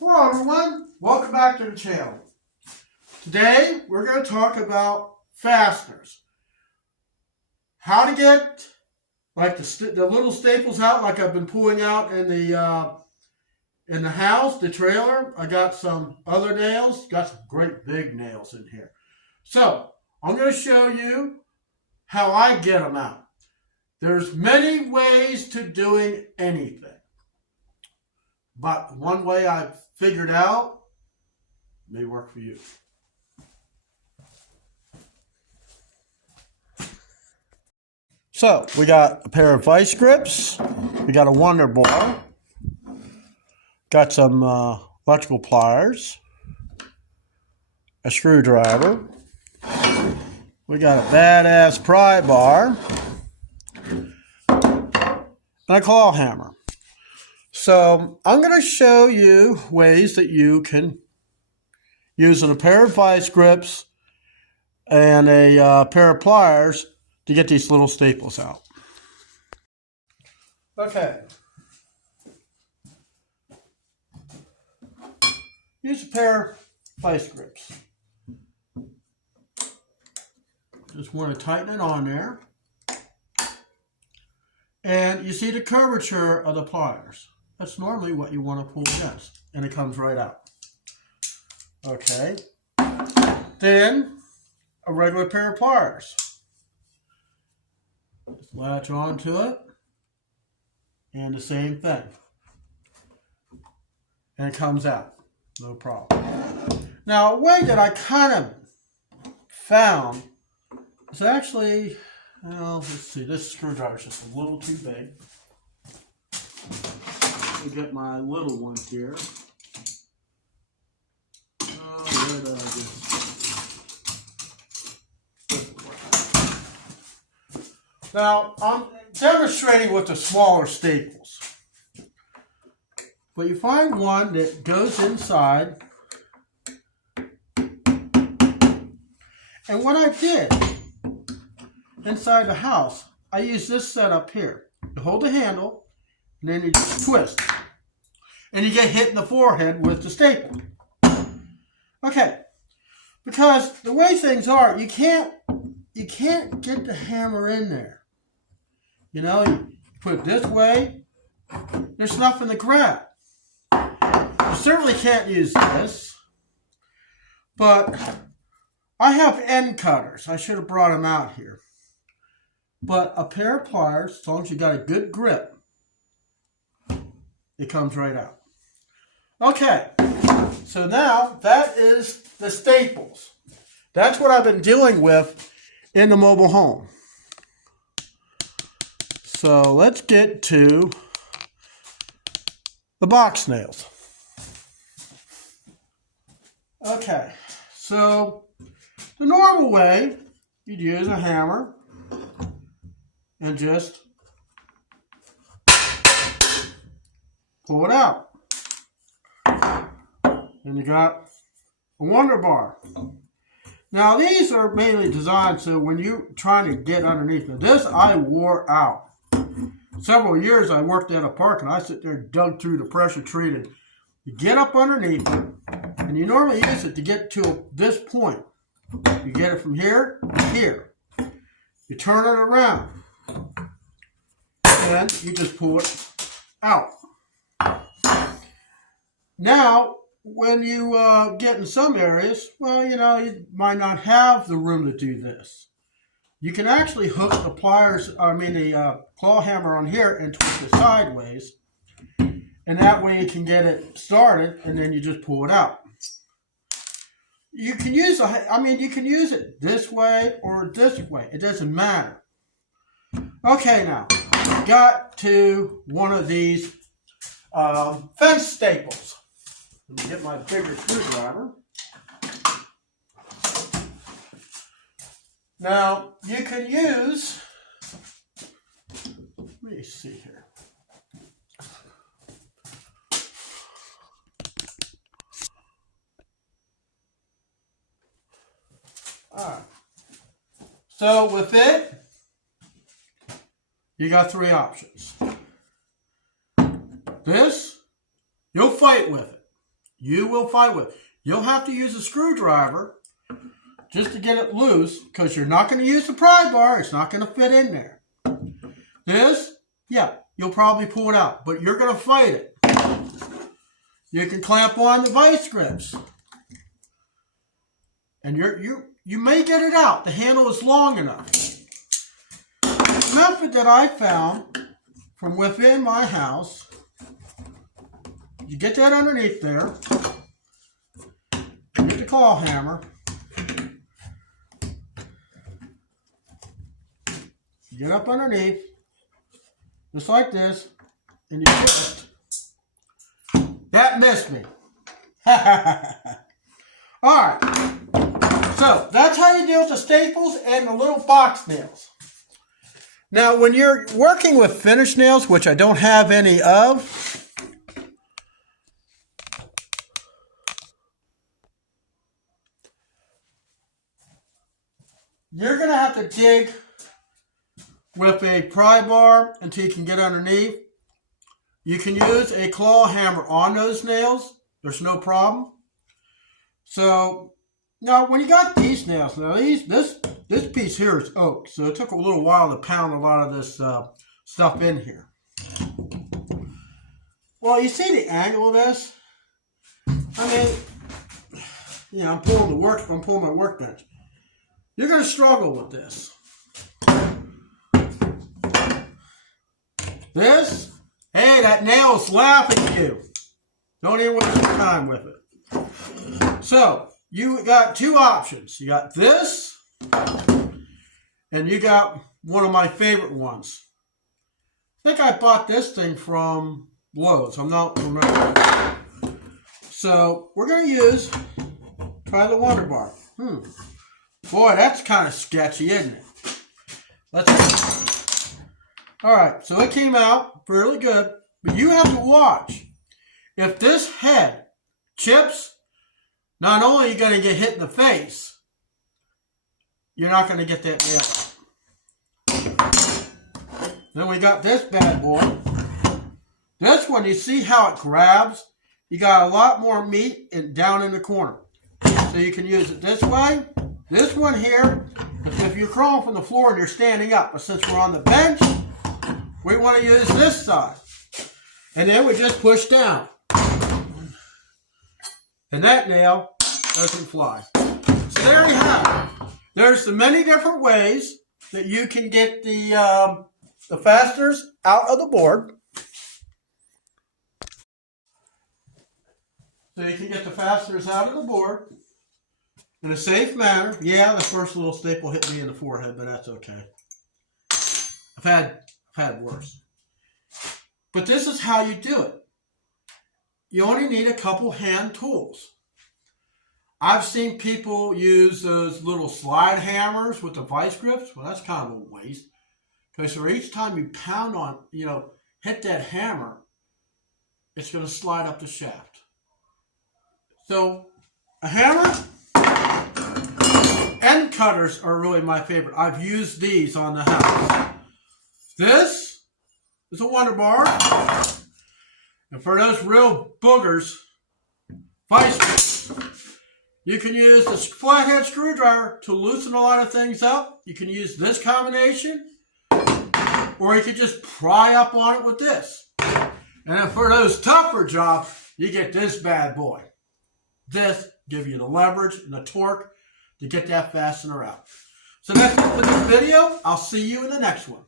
Hello everyone, welcome back to the channel. Today we're going to talk about fasteners. How to get like the little staples out, like I've been pulling out in the house, the trailer. I got some other nails, got some great big nails in here. So I'm going to show you how I get them out. There's many ways to doing anything. But one way I've figured out may work for you. So we got a pair of vice grips. We got a wonder bar. Got some electrical pliers. A screwdriver. We got a badass pry bar. And a claw hammer. So I'm going to show you ways that you can, using a pair of vice grips and a pair of pliers, to get these little staples out. Okay. Use a pair of vice grips. Just want to tighten it on there. And you see the curvature of the pliers. That's normally what you want to pull against, and it comes right out. Okay. Then, a regular pair of pliers. Just latch onto it, and the same thing. And it comes out. No problem. Now, a way that I kind of found is actually, well, let's see, this screwdriver is just a little too big. Let me get my little one here. Oh, where did I get? Now, I'm demonstrating with the smaller staples. But you find one that goes inside. And what I did inside the house, I used this setup here. You hold the handle, and then you just twist. And you get hit in the forehead with the staple. Okay. Because the way things are, you can't get the hammer in there. You know, you put it this way, there's nothing to grab. You certainly can't use this. But I have end cutters. I should have brought them out here. But a pair of pliers, as long as you got a good grip, it comes right out. Okay, so now that is the staples. That's what I've been dealing with in the mobile home. So let's get to the box nails. Okay, so the normal way, you'd use a hammer and just pull it out. And you got a wonder bar. Now these are mainly designed so when you're trying to get underneath it. This I wore out. Several years I worked at a park and I sit there and dug through the pressure treated. You get up underneath it and you normally use it to get to this point. You get it from here to here. You turn it around and you just pull it out. Now, when you get in some areas, well, you know, you might not have the room to do this. You can actually hook the pliers, the claw hammer on here and twist it sideways. And that way you can get it started and then you just pull it out. You can use you can use it this way or this way. It doesn't matter. Okay, now, got to one of these fence staples. Let me get my bigger screwdriver. Now, you can use, let me see here. All right. So with it, you got three options. This, you'll fight with it. you will fight with. You'll have to use a screwdriver just to get it loose, because you're not going to use the pry bar. It's not going to fit in there. This, yeah, you'll probably pull it out, but you're going to fight it. You can clamp on the vice grips, and you may get it out. The handle is long enough. The method that I found from within my house, you get that underneath there. You get the claw hammer. You get up underneath, just like this, and you twist. That missed me. Alright, so that's how you deal with the staples and the little box nails. Now, when you're working with finish nails, which I don't have any of, you're going to have to dig with a pry bar until you can get underneath. You can use a claw hammer on those nails. There's no problem. So, now when you got these nails, now this piece here is oak, so it took a little while to pound a lot of this stuff in here. Well, you see the angle of this? I mean, you know, I'm pulling my workbench. You're going to struggle with this. This, hey, that nail's laughing at you. Don't even waste your time with it. So, you got two options. You got this, and you got one of my favorite ones. I think I bought this thing from Lowe's. I'm not remembering. So, we're going to try the Wonder Bar. Boy, that's kind of sketchy, isn't it? Let's see. Alright, so it came out fairly good, but you have to watch. If this head chips, not only are you going to get hit in the face, you're not going to get that nail out. Then we got this bad boy. This one, you see how it grabs? You got a lot more meat down in the corner. So you can use it this way. This one here, if you're crawling from the floor and you're standing up, but since we're on the bench, we want to use this side. And then we just push down. And that nail doesn't fly. So there you have it. There's the many different ways that you can get the fasteners out of the board. So you can get the fasteners out of the board in a safe manner. Yeah, the first little staple hit me in the forehead, but that's okay. I've had worse. But this is how you do it. You only need a couple hand tools. I've seen people use those little slide hammers with the vice grips. Well, that's kind of a waste. Because for each time you pound on, hit that hammer, it's going to slide up the shaft. So, a hammer, end cutters are really my favorite. I've used these on the house. This is a Wonder Bar. And for those real boogers, vice grips, you can use this flathead screwdriver to loosen a lot of things up. You can use this combination, or you can just pry up on it with this. And then for those tougher jobs, you get this bad boy. This gives you the leverage and the torque to get that fastener out. So that's it for this video. I'll see you in the next one.